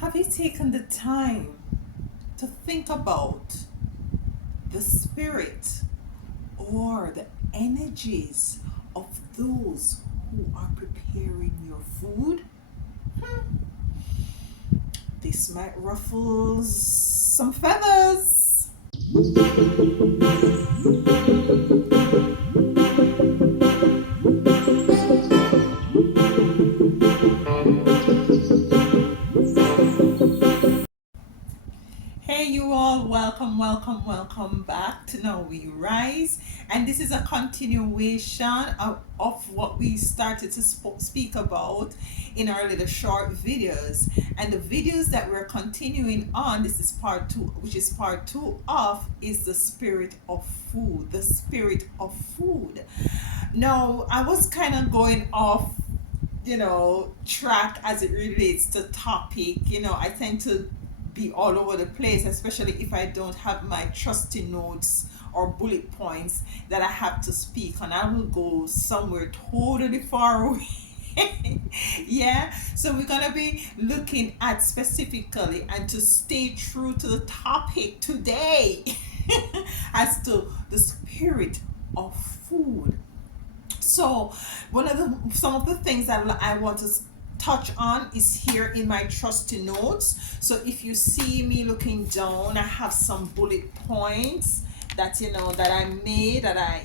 Have you taken the time to think about the spirit or the energies of those who are preparing your food? This might ruffle some feathers. Hey, you all, welcome back to Now We Rise. And this is a continuation of what we started to speak about in our little short videos. And the videos that we're continuing on, this is part two, which is part two of, is the spirit of food. The spirit of food. Now, I was kind of going off track as it relates to topic. I tend to be all over the place, especially if I don't have my trusty notes or bullet points that I have to speak on. I will go somewhere totally far away. Yeah, so we're gonna be looking at specifically and to stay true to the topic today as to the spirit of food. So, one of the some of the things that I want to touch on is here in my trusty notes. So, if you see me looking down, I have some bullet points that that I made that I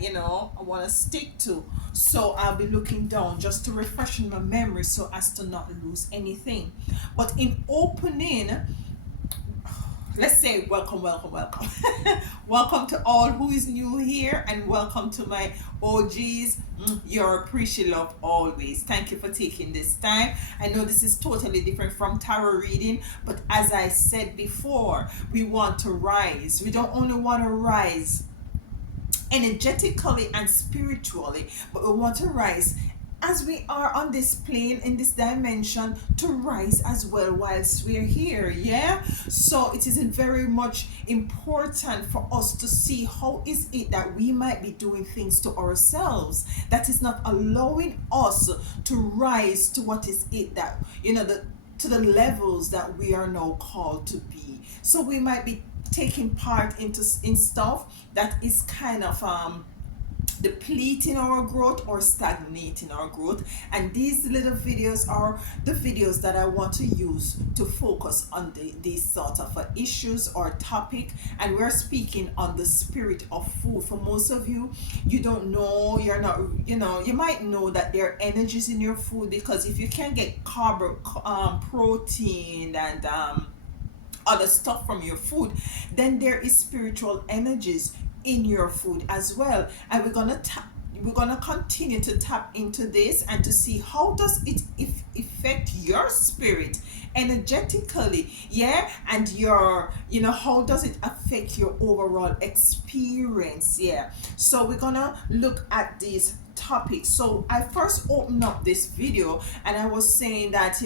want to stick to. So, I'll be looking down just to refresh my memory so as to not lose anything. But in opening, let's say welcome. Welcome to all who is new here, and welcome to my OGs. You're appreciated love always. Thank you for taking this time. I know this is totally different from tarot reading, but as I said before, we want to rise. We don't only want to rise energetically and spiritually, but we want to rise as we are on this plane in this dimension to rise as well whilst we're here. Yeah, so it is very much important for us to see how is it that we might be doing things to ourselves that is not allowing us to rise to what is it that to the levels that we are now called to be. So we might be taking part in stuff that is kind of depleting our growth or stagnating our growth, and these little videos are the videos that I want to use to focus on these sort of issues or topic. And we're speaking on the spirit of food. For most of you, you don't know, you're not, you might know that there are energies in your food, because if you can get protein and other stuff from your food, then there is spiritual energies in your food as well. And we're gonna continue to tap into this and to see how does it affect your spirit energetically. Yeah, and your how does it affect your overall experience. Yeah, so we're gonna look at these topics. So I first opened up this video and I was saying that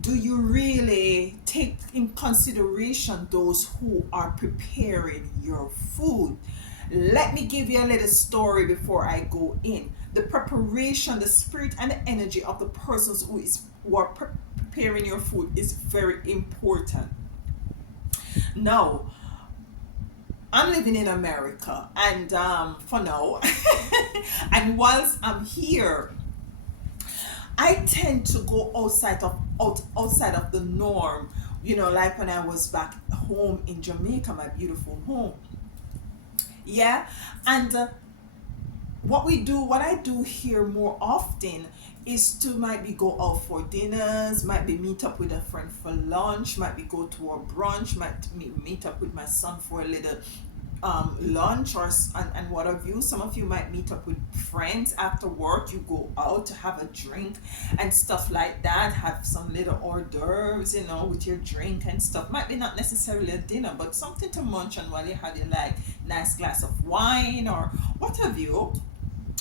do you really take in consideration those who are preparing your food? Let me give you a little story before I go in. The preparation, the spirit and the energy of the persons who are preparing your food is very important. Now, I'm living in America, and for now, and whilst I'm here, I tend to go outside of the norm. Like when I was back home in Jamaica, my beautiful home. Yeah, and what I do here more often is to might be go out for dinners, might be meet up with a friend for lunch, might be go to a brunch, might meet up with my son for a little lunch and what have you. Some of you might meet up with friends after work. You go out to have a drink and stuff like that. Have some little hors d'oeuvres, with your drink and stuff. Might be not necessarily a dinner, but something to munch on while you're having like nice glass of wine or what have you.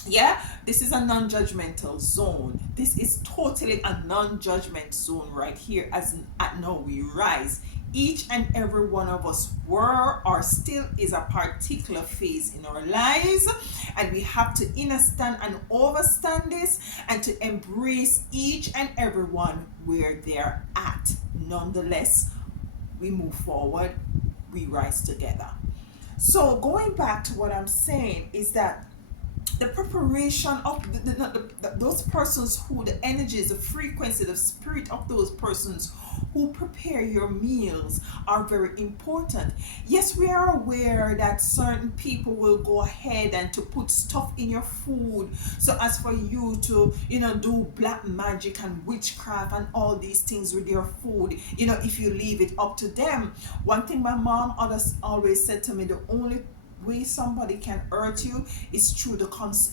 Yeah, this is a non-judgmental zone. This is totally a non-judgment zone right here. As at Now We Rise, each and every one of us were or still is a particular phase in our lives, and we have to understand and overstand this, and to embrace each and every one where they're at. Nonetheless, we move forward, we rise together. So going back to what I'm saying is that the preparation of those persons, who the energies, the frequency, the spirit of those persons who prepare your meals are very important. Yes, we are aware that certain people will go ahead and to put stuff in your food so as for you to, do black magic and witchcraft and all these things with your food, if you leave it up to them. One thing my mom always said to me: the only way somebody can hurt you is through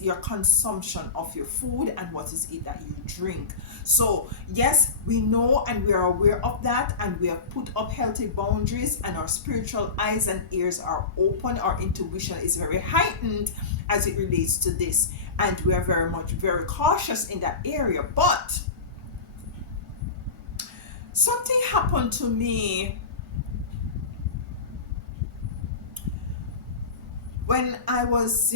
your consumption of your food and what is it that you drink. So yes, we know and we are aware of that, and we have put up healthy boundaries, and our spiritual eyes and ears are open. Our intuition is very heightened as it relates to this, and we are very cautious in that area. But something happened to me when I was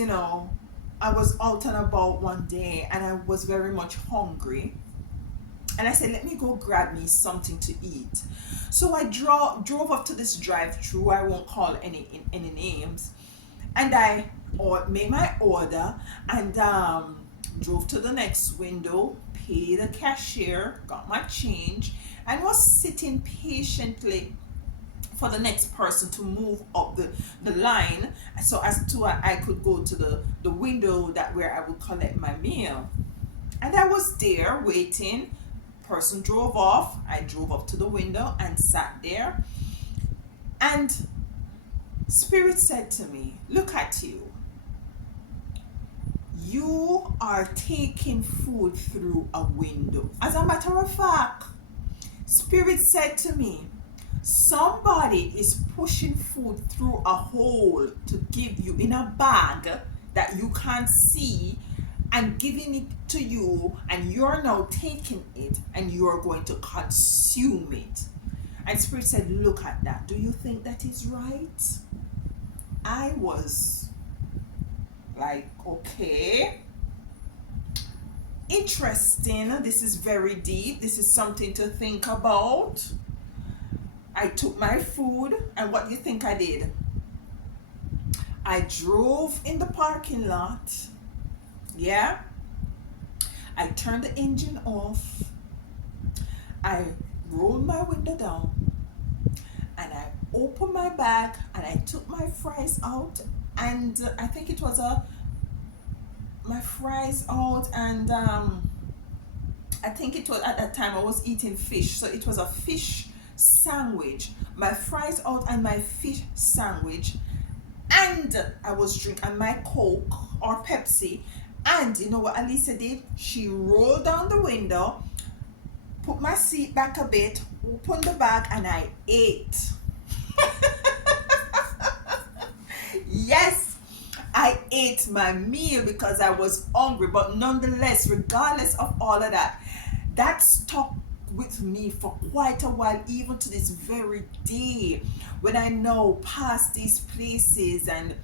out and about one day, and I was very much hungry. And I said, let me go grab me something to eat. So I drove up to this drive-through. I won't call any names. And I made my order, and drove to the next window, paid the cashier, got my change, and was sitting patiently for the next person to move up the line, so as to I could go to the window that where I would collect my meal. And I was there waiting. Person drove off. I drove up to the window and sat there. And Spirit said to me, look at you. You are taking food through a window. As a matter of fact, Spirit said to me, somebody is pushing food through a hole to give you in a bag that you can't see, and giving it to you, and you're now taking it and you're going to consume it. And Spirit said, look at that. Do you think that is right? I was like, okay, interesting. This is very deep. This is something to think about. I took my food, and what do you think I did? I drove in the parking lot. Yeah. I turned the engine off. I rolled my window down, and I opened my bag, and I took my fries out, and I think it was my fries out, and I think it was, at that time I was eating fish, so it was a fish sandwich. My fries out and my fish sandwich, and I was drinking my Coke or Pepsi. And you know what Alisa did? She rolled down the window, put my seat back a bit, opened the bag, and I ate. Yes, I ate my meal because I was hungry. But nonetheless, regardless of all of that, that stuck with me for quite a while, even to this very day, when I now pass these places and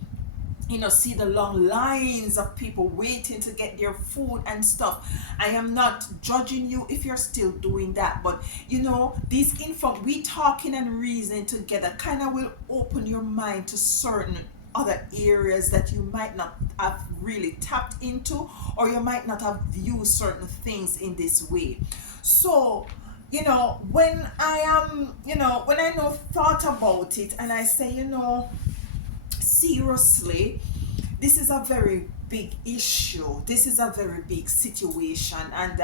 see the long lines of people waiting to get their food and stuff. I am not judging you if you're still doing that, but these info, we talking and reasoning together, kind of will open your mind to certain other areas that you might not have really tapped into, or you might not have viewed certain things in this way. So when I am when I know thought about it, and I say, seriously, this is a very big issue, this is a very big situation, and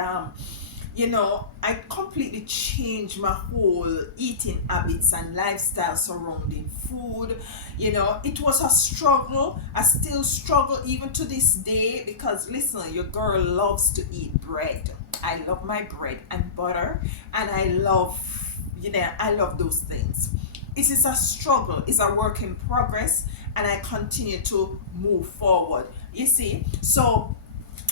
I completely changed my whole eating habits and lifestyle surrounding food. It was a struggle. I still struggle even to this day, because listen, your girl loves to eat bread. I love my bread and butter, and I love those things. It is a struggle, it's a work in progress, and I continue to move forward. You see, so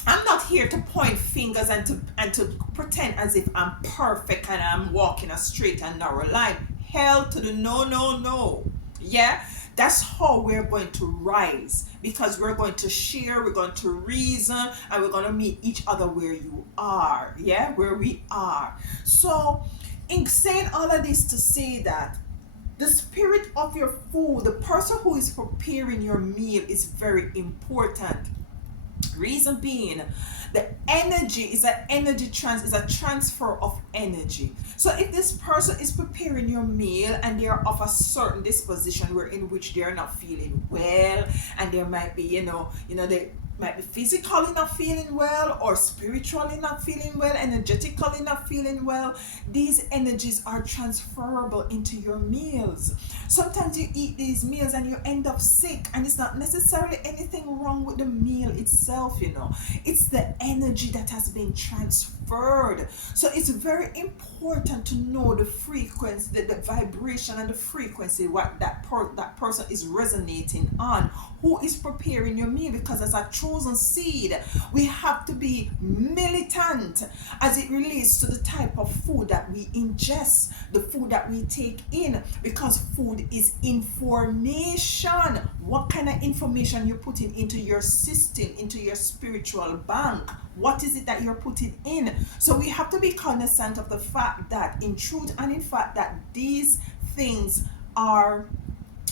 I'm not here to point fingers and to pretend as if I'm perfect and I'm walking a straight and narrow line. Hell to the no, no, no. Yeah, that's how we're going to rise, because we're going to share, we're going to reason, and we're going to meet each other where you are. Yeah, where we are. So, in saying all of this to say that the spirit of your food, the person who is preparing your meal, is very important. Reason being, the energy is a transfer of energy. So if this person is preparing your meal and they are of a certain disposition where in which they are not feeling well, and there might be, they might be physically not feeling well, or spiritually not feeling well, energetically not feeling well, these energies are transferable into your meals. Sometimes you eat these meals and you end up sick, and it's not necessarily anything wrong with the meal itself, it's the energy that has been transferred. So it's very important to know the frequency, the vibration and the frequency, what that person is resonating on, who is preparing your meal. Because as a chosen seed, we have to be militant as it relates to the type of food that we ingest, the food that we take in, because food is information. What kind of information you're putting into your system, into your spiritual bank? What is it that you're putting in? So we have to be cognizant of the fact that in truth and in fact that these things are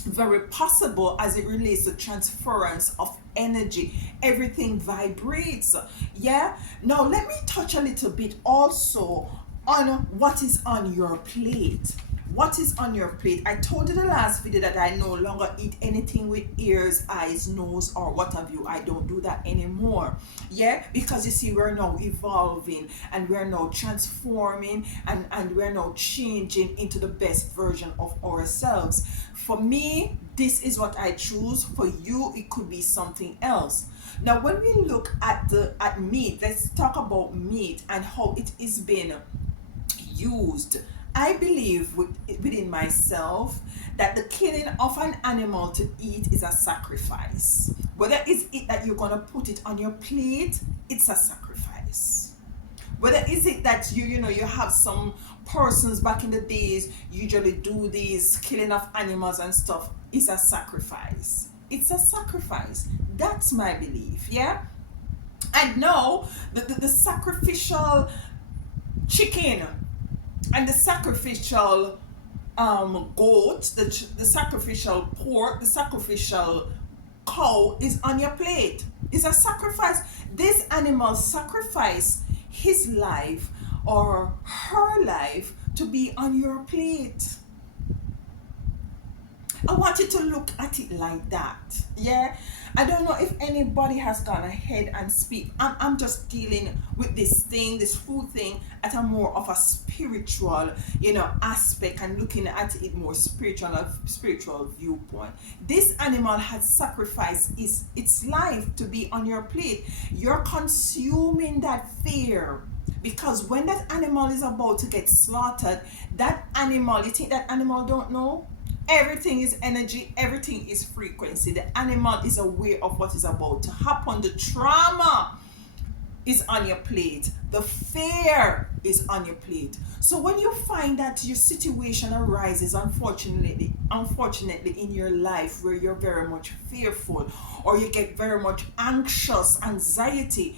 very possible as it relates to transference of energy. Everything vibrates. Yeah. Now let me touch a little bit also on what is on your plate. What is on your plate? I told you the last video that I no longer eat anything with ears, eyes, nose, or what have you. I don't do that anymore. Yeah, because you see, we're now evolving and we're now transforming, and we're now changing into the best version of ourselves. For me, this is what I choose. For you, it could be something else. Now, when we look at meat, let's talk about meat and how it is being used. I believe within myself that the killing of an animal to eat is a sacrifice. Whether it's it that you're gonna put it on your plate, it's a sacrifice. Whether is it that you have some persons back in the days usually do these killing of animals and stuff, it's a sacrifice. It's a sacrifice. That's my belief. Yeah. And now the sacrificial chicken and the sacrificial goat, the sacrificial pork, the sacrificial cow is on your plate. It's a sacrifice. This animal sacrificed his life or her life to be on your plate. I want you to look at it like that. Yeah. I don't know if anybody has gone ahead and speak. I'm just dealing with this thing, this food thing, at a more of a spiritual, aspect, and looking at it more spiritual viewpoint. This animal has sacrificed its life to be on your plate. You're consuming that fear. Because when that animal is about to get slaughtered, that animal, you think that animal don't know? Everything is energy, everything is frequency. The animal is aware of what is about to happen. The trauma is on your plate. The fear is on your plate. So when you find that your situation arises, unfortunately in your life, where you're very much fearful, or you get very much anxious, anxiety,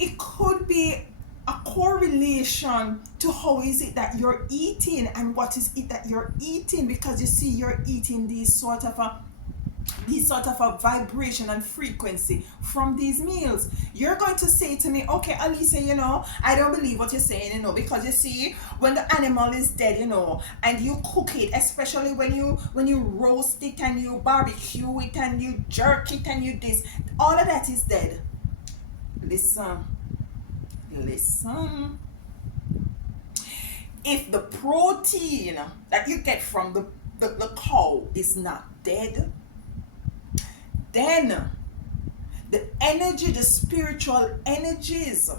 it could be a correlation to how is it that you're eating and what is it that you're eating. Because you see, you're eating these sort of a vibration and frequency from these meals. You're going to say to me, okay, Alisa, I don't believe what you're saying, because you see, when the animal is dead, and you cook it, especially when you roast it and you barbecue it and you jerk it and you this, all of that is dead. Listen. If the protein that you get from the cow is not dead, then the energy, the spiritual energies,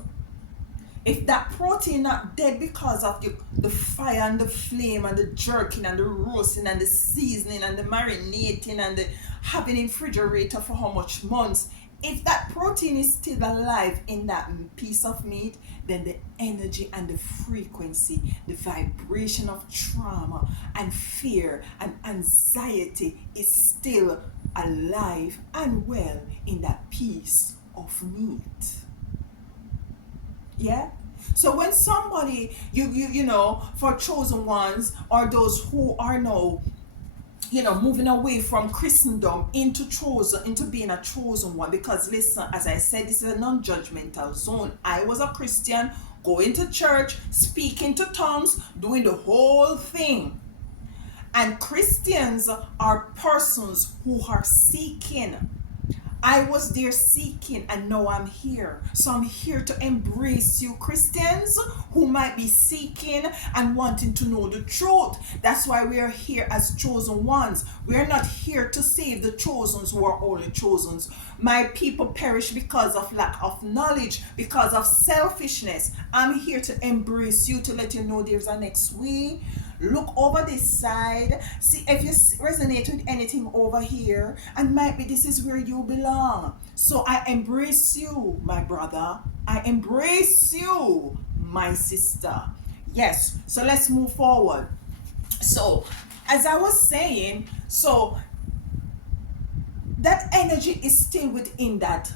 if that protein not dead because of the fire and the flame and the jerking and the roasting and the seasoning and the marinating and the having in refrigerator for how much months, if that protein is still alive in that piece of meat, then the energy and the frequency, the vibration of trauma and fear and anxiety is still alive and well in that piece of meat. Yeah. So when somebody, for chosen ones, or those who are now, moving away from Christendom into being a chosen one, because listen, as I said, this is a non-judgmental zone. I was a Christian, going to church, speaking to tongues, doing the whole thing. And Christians are persons who are seeking. I was there seeking, and now I'm here. So I'm here to embrace you, Christians, who might be seeking and wanting to know the truth. That's why we are here as chosen ones. We are not here to save the chosens who are only chosens. My people perish because of lack of knowledge, because of selfishness. I'm here to embrace you, to let you know there's a next way. Look over this side, see if you resonate with anything over here, and might be this is where you belong. So I embrace you, my brother. I embrace you, my sister. Yes, so let's move forward. So as I was saying, so that energy is still within that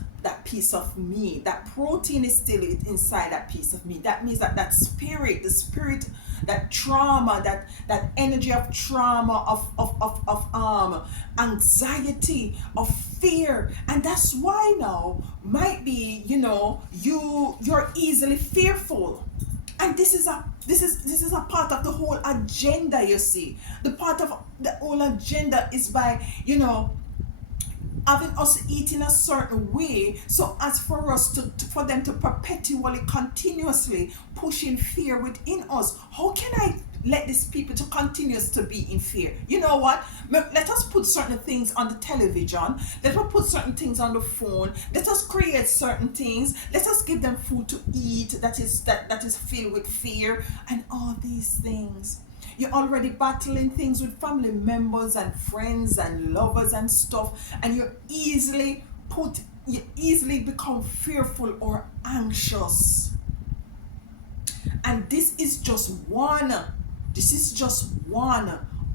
piece of meat. That protein is still inside that piece of meat. That means that spirit, the spirit, that trauma, that energy of trauma, of anxiety, of fear. And that's why now might be, you're easily fearful. And this is a part of the whole agenda, you see. The part of the whole agenda is by, having us eat in a certain way, so as for us for them to perpetually, continuously pushing fear within us. How can I let these people to continuous to be in fear? You know what? Let us put certain things on the television. Let us put certain things on the phone. Let us create certain things. Let us give them food to eat that is filled with fear and all these things. You're already battling things with family members and friends and lovers and stuff, and you easily become fearful or anxious. And this is just one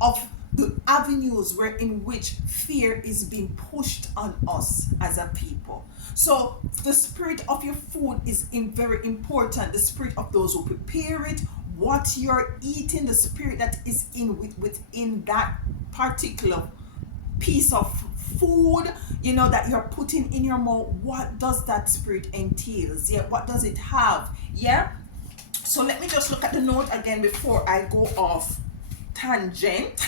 of the avenues where in which fear is being pushed on us as a people. So the spirit of your food is very important. The spirit of those who prepare it, what you're eating, the spirit that is within that particular piece of food, that you're putting in your mouth. What does that spirit entails? Yeah, what does it have? Yeah. So let me just look at the note again before I go off tangent.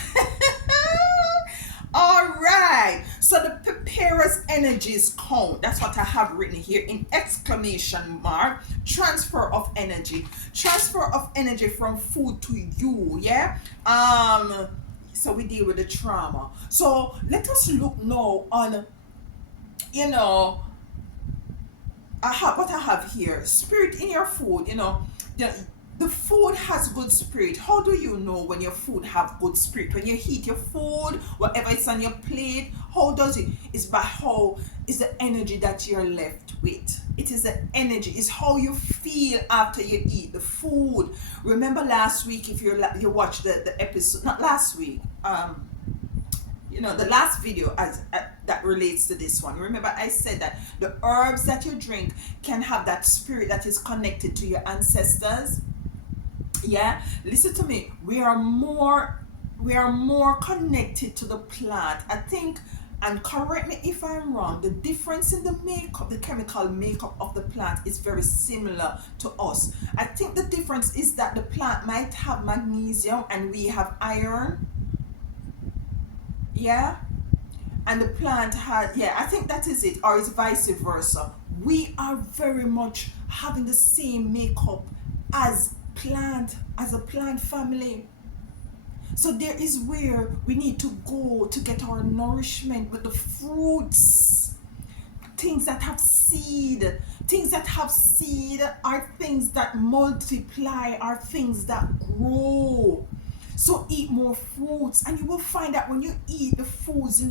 All right. So the preparer's energies count. That's what I have written here in exclamation mark. Transfer of energy. Transfer of energy from food to you. Yeah. So we deal with the trauma. So let us look now on, what I have here. Spirit in your food. The food has good spirit. How do you know when your food have good spirit? When you eat your food, whatever is on your plate, how does it? It's by how is the energy that you're left with. It is the energy. It's how you feel after you eat the food. Remember last week, if you watched the episode, not last week, the last video that relates to this one. Remember I said that the herbs that you drink can have that spirit that is connected to your ancestors. Yeah, listen to me. We are more connected to the plant. I think, and correct me if I'm wrong, the difference in the chemical makeup of the plant is very similar to us. I think the difference is that the plant might have magnesium and we have iron. Yeah, and the plant has, yeah, I think that is it, or it's vice versa. We are very much having the same makeup as a plant family. So there is where we need to go to get our nourishment with the fruits. Things that have seed. Things that have seed are things that multiply, are things that grow. So eat more fruits, and you will find that when you eat the foods,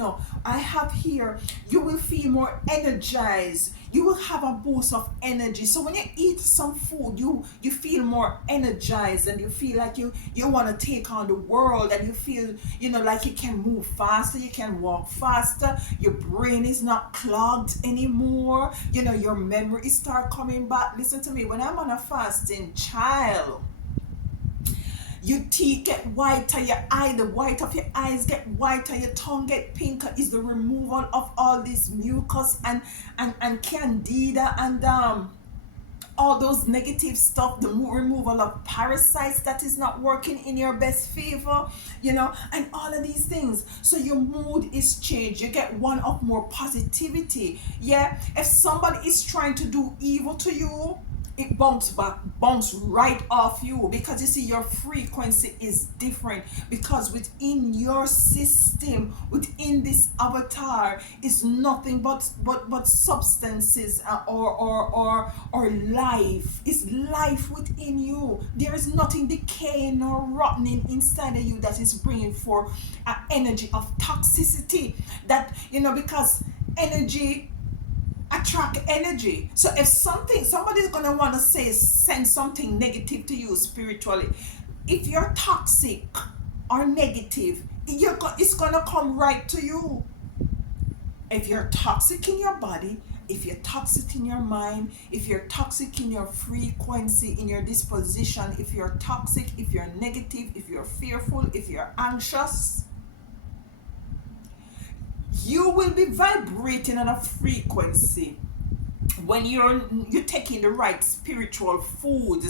I have here, you will feel more energized. You will have a boost of energy. So when you eat some food, you feel more energized, and you feel like you want to take on the world, and you feel, like you can move faster, you can walk faster, your brain is not clogged anymore, your memory start coming back. Listen to me, when I'm on a fasting, child, your teeth get whiter, the white of your eyes get whiter, your tongue get pinker. Is the removal of all this mucus and candida and all those negative stuff, the removal of parasites that is not working in your best favor, and all of these things. So your mood is changed. You get one of more positivity. Yeah, if somebody is trying to do evil to you, it bounce right off you, because you see your frequency is different, because within your system, within this avatar, is nothing but substances, or life. Is life within you. There is nothing decaying or rotting inside of you that is bringing forth an energy of toxicity, that because energy attract energy. So if somebody's gonna want to send something negative to you spiritually, if you're toxic or negative, it's gonna come right to you. If you're toxic in your body, if you're toxic in your mind, if you're toxic in your frequency, in your disposition, if you're toxic, if you're negative, if you're fearful, if you're anxious, you will be vibrating on a frequency. When you're taking the right spiritual food, the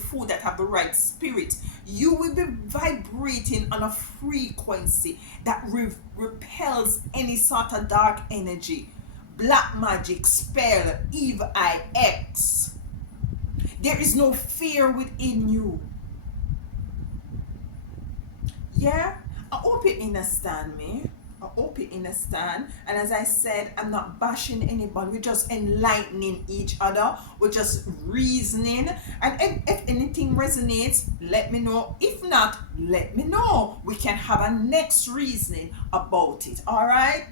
food that have the right spirit, you will be vibrating on a frequency that repels any sort of dark energy, black magic, spell, evil eye, X. There is no fear within you. Yeah, I hope you understand me. I hope you understand. And as I said, I'm not bashing anybody. We're just enlightening each other. We're just reasoning. And if anything resonates, let me know. If not, let me know. We can have a next reasoning about it. All right?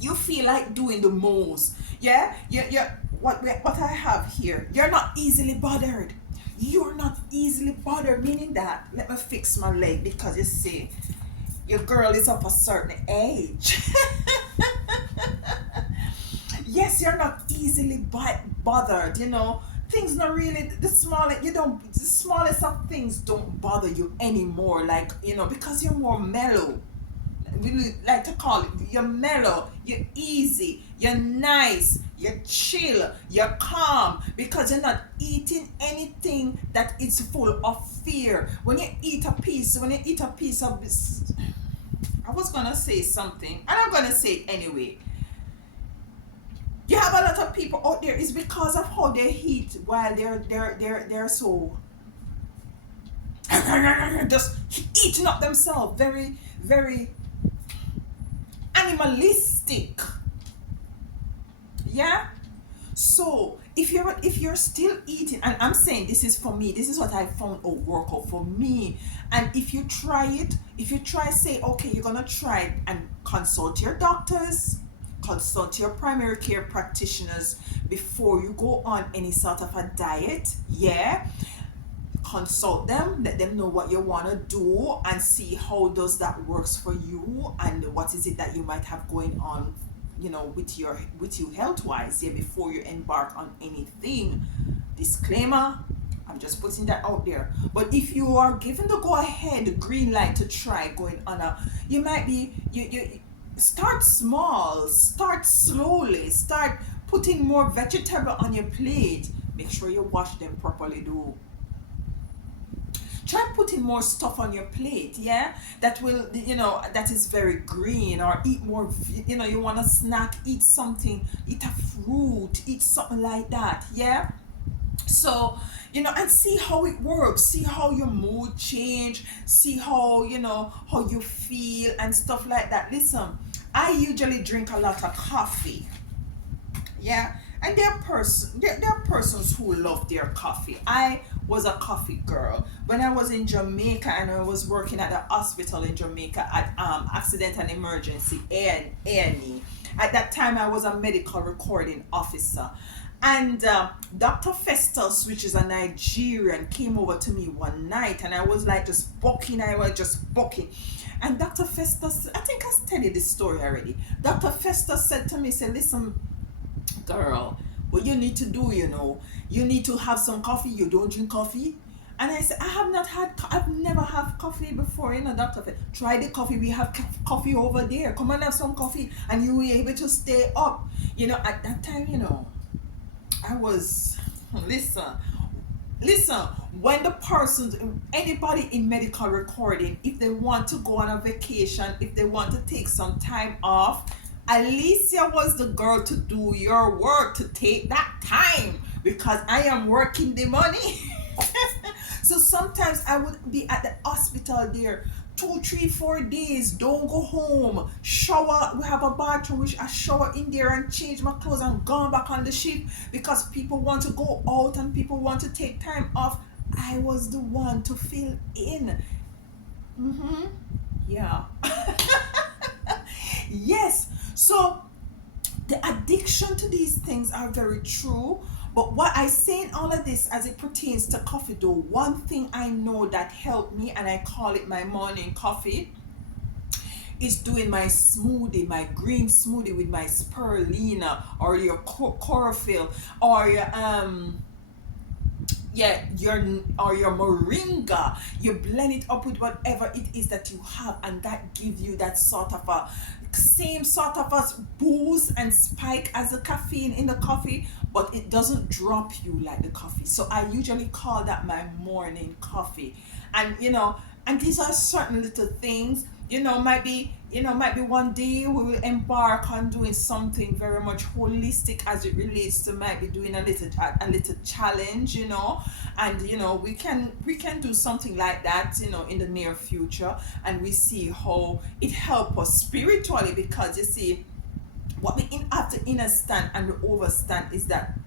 You feel like doing the most. Yeah? What I have here. You're not easily bothered. You're not easily bothered. Meaning that, let me fix my leg, because you see, your girl is of a certain age. Yes, you're not easily bothered. Things not really, the smallest of things don't bother you anymore. Like, because you're more mellow. We like to call it, you're mellow, you're easy, you're nice, you're chill, you're calm, because you're not eating anything that is full of fear. When you eat a piece of, I was gonna say something, and I'm gonna say it anyway. You have a lot of people out there, it's because of how they eat, while they're so just eating up themselves, very, very animalistic. Yeah. So if you're still eating, and I'm saying this is for me, this is what I found a workout for me. And if you try say, okay, you're gonna try it, and consult your doctors, consult your primary care practitioners before you go on any sort of a diet. Yeah, consult them, let them know what you want to do, and see how does that works for you, and what is it that you might have going on, with you health wise. Yeah, before you embark on anything. Disclaimer, I'm just putting that out there. But if you are given the go ahead, the green light to try going on you might be, you start small, start slowly, start putting more vegetable on your plate. Make sure you wash them properly though. Try putting more stuff on your plate, yeah, that will, that is very green. Or eat more, you want to snack, eat something, eat a fruit, eat something like that. Yeah. So, and see how it works, see how your mood change, see how, how you feel and stuff like that. Listen, I usually drink a lot of coffee. Yeah. And there are persons who love their coffee. I was a coffee girl. When I was in Jamaica and I was working at the hospital in Jamaica at accident and emergency A&E. At that time, I was a medical recording officer. And Dr. Festus, which is a Nigerian, came over to me one night and I was like just bucking. I was just bucking. And Dr. Festus, I think I told you this story already. Dr. Festus said to me, said, listen, girl, what you need to do, you need to have some coffee. You don't drink coffee. And I said, I have not had, I've never had coffee before, Dr. Try the coffee. We have coffee over there. Come and have some coffee. And you will be able to stay up. At that time, I was, listen, listen, when the person, anybody in medical recording, if they want to go on a vacation, if they want to take some time off, Alicia was the girl to do your work, to take that time, because I am working the money. So sometimes I would be at the hospital there 2, 3, 4 days, don't go home, shower. We have a bathroom which I shower in there and change my clothes and gone back on the ship because people want to go out and people want to take time off. I was the one to fill in. Mm-hmm. Yeah. Yes. So the addiction to these things are very true. But what I say in all of this as it pertains to coffee, though, one thing I know that helped me, and I call it my morning coffee, is doing my smoothie, my green smoothie with my spirulina or your chlorophyll or your yeah, your moringa. You blend it up with whatever it is that you have, and that gives you that sort of a same sort of a boost and spike as the caffeine in the coffee, but it doesn't drop you like the coffee. So I usually call that my morning coffee. And and these are certain little things. Might be one day we will embark on doing something very much holistic as it relates to might be doing a little challenge, and we can do something like that, in the near future, and we see how it helps us spiritually, because you see what we have to understand and we overstand is that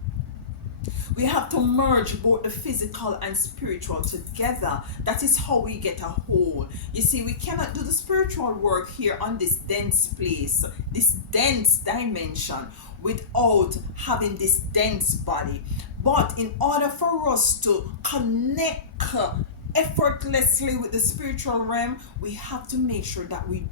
we have to merge both the physical and spiritual together. That is how we get a whole. You see, we cannot do the spiritual work here on this dense place, this dense dimension, without having this dense body. But in order for us to connect effortlessly with the spiritual realm, we have to make sure that we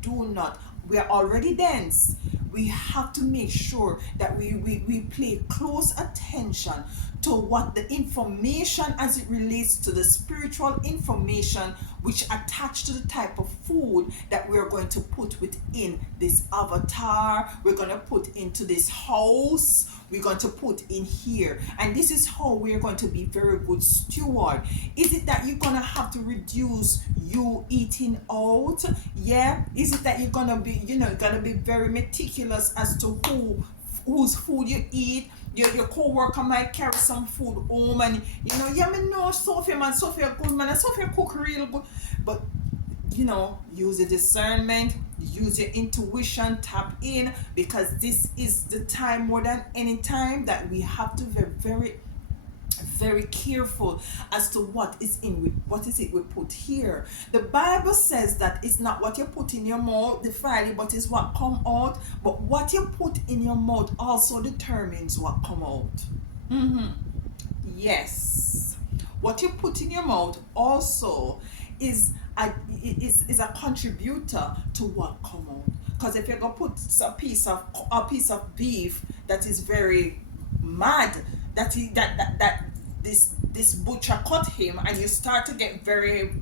are already dense. We have to make sure that we pay close attention to what the information as it relates to the spiritual information which attach to the type of food that we're going to put within this avatar, we're going to put into this house, we're going to put in here. And this is how we're going to be very good steward. Is it that you're going to have to reduce you eating out? Yeah. Is it that you're going to be very meticulous as to whose food you eat? Your co-worker might carry some food home, and yeah, me know Sophia good man, and Sophia cook real good. But use your discernment, use your intuition, tap in, because this is the time more than any time that we have to be very very careful as to what is it we put here. The Bible says that it's not what you put in your mouth defile you, but it's what come out. But what you put in your mouth also determines what come out. Mm-hmm. Yes, what you put in your mouth also is a contributor to what come out. Because if you're gonna put a piece of beef that is very mad, that this butcher cut him, and you start to get very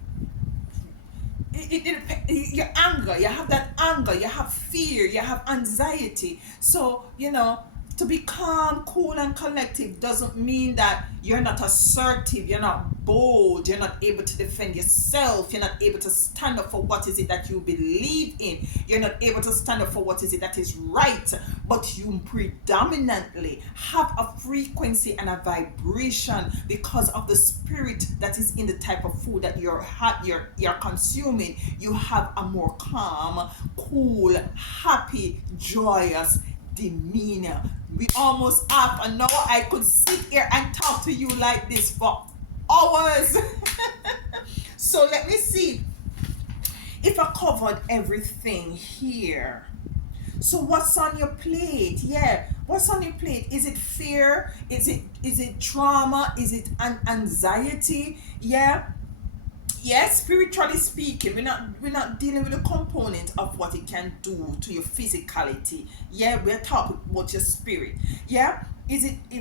your anger, you have that anger, you have fear, you have anxiety. So to be calm, cool, and collective doesn't mean that you're not assertive, you're not bold, you're not able to defend yourself, you're not able to stand up for what is it that you believe in, you're not able to stand up for what is it that is right, but you predominantly have a frequency and a vibration because of the spirit that is in the type of food that you're consuming. You have a more calm, cool, happy, joyous demeanor. We almost have an hour. I could sit here and talk to you like this for hours. So let me see if I covered everything here. So what's on your plate? Yeah, what's on your plate? Is it fear? Is it trauma? Is it anxiety? Yeah. Yes, spiritually speaking, we're not dealing with the component of what it can do to your physicality. Yeah, we're talking about your spirit. Yeah.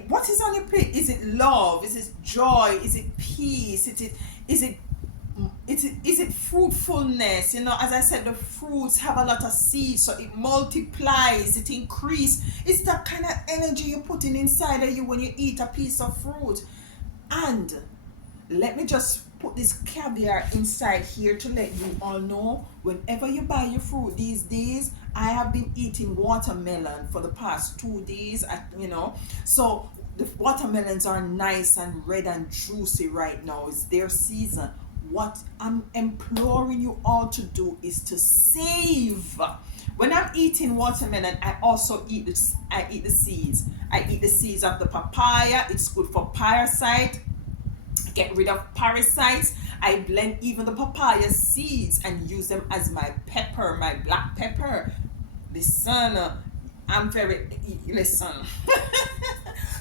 What is on your plate? Is it love? Is it joy? Is it peace? Is it fruitfulness? As I said, the fruits have a lot of seeds, so it multiplies, it increases. It's that kind of energy you're putting inside of you when you eat a piece of fruit. And let me just put this caveat inside here to let you all know, whenever you buy your fruit these days, I have been eating watermelon for the past 2 days. So the watermelons are nice and red and juicy right now. It's their season. What I'm imploring you all to do is to save. When I'm eating watermelon, I also eat this. I eat the seeds. I eat the seeds of the papaya. It's good for parasite. Get rid of parasites. I blend even the papaya seeds and use them as my pepper, my black pepper. Listen, I'm very listen.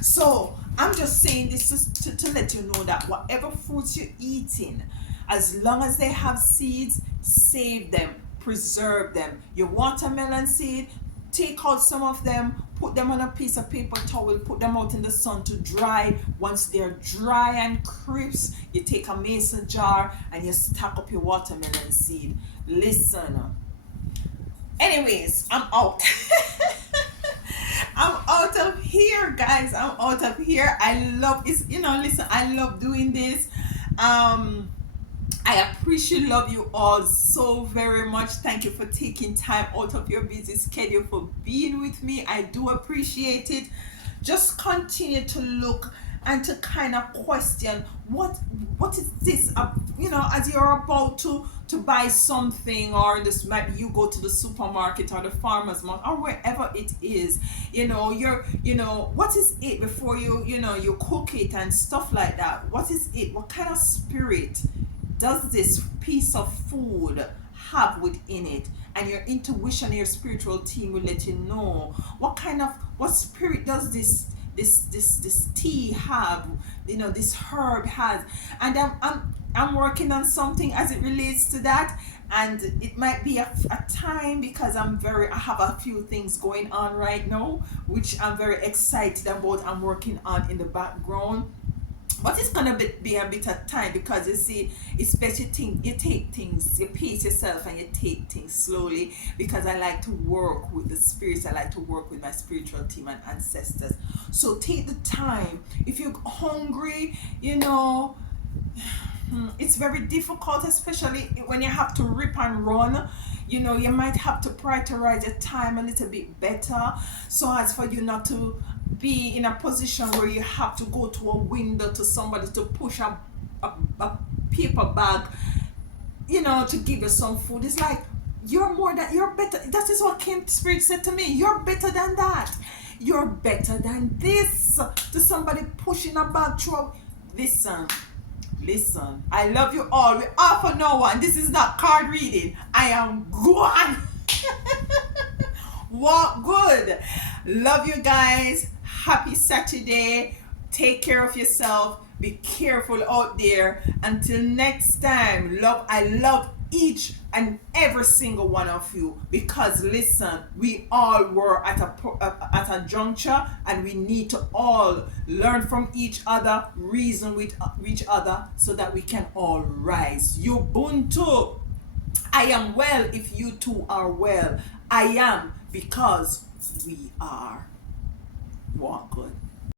So I'm just saying this to let you know that whatever fruits you're eating, as long as they have seeds, save them, preserve them. Your watermelon seed, take out some of them, put them on a piece of paper towel, put them out in the sun to dry. Once they're dry and crisp, you take a mason jar and you stack up your watermelon seed. Listen. Anyways, I'm out. I'm out of here, guys. I'm out of here. I love this. Listen, I love doing this. I appreciate, love you all so very much. Thank you for taking time out of your busy schedule for being with me. I do appreciate it. Just continue to look and to kind of question what is this, as you're about to buy something, or this maybe you go to the supermarket or the farmer's market or wherever it is. What is it before you cook it and stuff like that. What is it? What kind of spirit does this piece of food have within it? And your intuition, your spiritual team will let you know what spirit does this tea have, this herb has. And I'm working on something as it relates to that, and it might be a time, because I have a few things going on right now which I'm very excited about. I'm working on in the background. But it's gonna be a bit of time, because you see, especially you take things, you pace yourself and you take things slowly, because I like to work with the spirits. I like to work with my spiritual team and ancestors. So take the time. If you're hungry, it's very difficult, especially when you have to rip and run. You might have to prioritize your time a little bit better, so as for you not to be in a position where you have to go to a window to somebody to push a paper bag, to give you some food. It's like, you're better. That is what King Spirit said to me. You're better than that. You're better than this. To somebody pushing a bag through. Listen, I love you all. We're all for no one. This is not card reading. I am gone. Walk good. Love you guys. Happy Saturday. Take care of yourself. Be careful out there. Until next time, I love each and every single one of you, because listen, we all were at a juncture, and we need to all learn from each other, reason with each other, so that we can all rise. Ubuntu. I am well if you too are well. I am, because we are. Walk good.